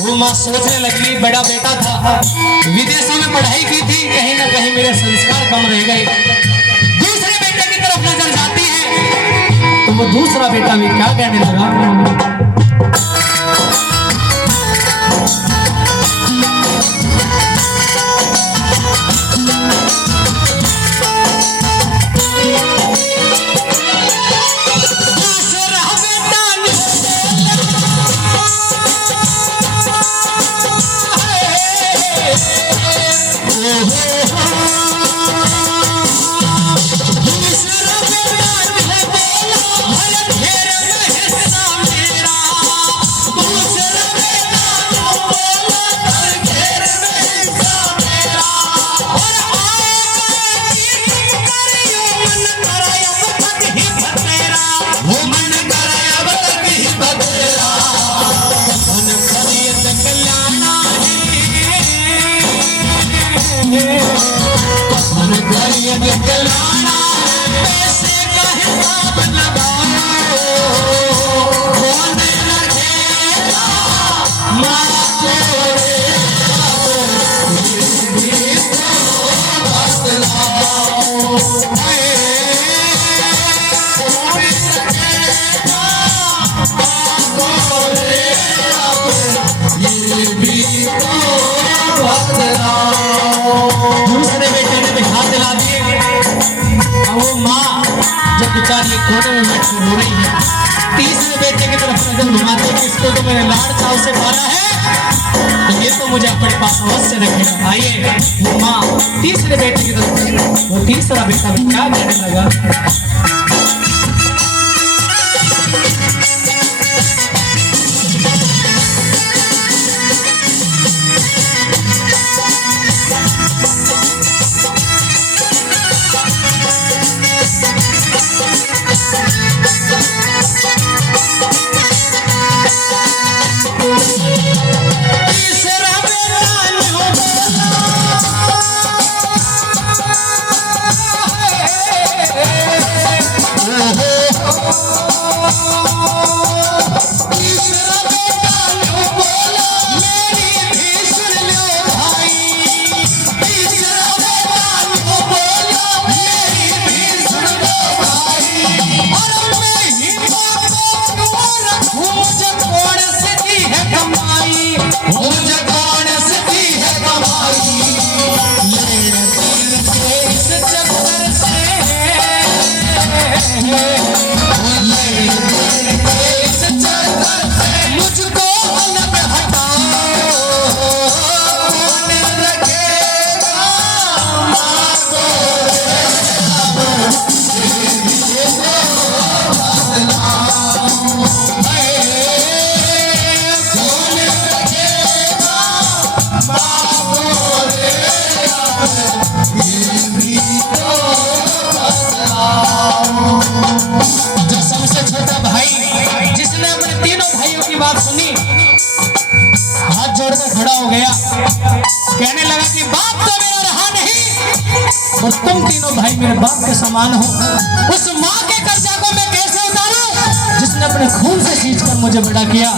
वो माँ सोचने लगी बड़ा बेटा था, विदेशों में पढ़ाई की थी, कहीं ना कहीं मेरे संस्कार कम रह गए। दूसरे बेटे की तरफ नजर जाती है तो वो दूसरा बेटा भी क्या कहने लगा, दूसरे बेटे ने भी हाथ दिला दिए। अब वो माँ जब बेचारी कोने में बैठ के रो रही है, तीसरे बेटे की तरफ नजर घुमाते कि इसको तो मैंने लाड़ चाव से पाला है, तो ये तो मुझे अपने पास अवश्य रखेगा। आइए वो माँ तीसरे बेटे की तरफ, वो तीसरा बेटा भी क्या कहने लगा, बात सुनी, हाथ जोड़कर खड़ा हो गया, कहने लगा कि बाप तो मेरा रहा नहीं और तुम तीनों भाई मेरे बाप के समान हो। उस माँ के कर्जा को मैं कैसे उतारूं जिसने अपने खून से खींचकर मुझे बड़ा किया।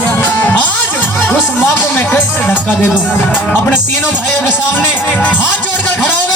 आज उस माँ को मैं कैसे धक्का दे दूं। अपने तीनों भाइयों के सामने हाथ जोड़कर खड़ा हो गया।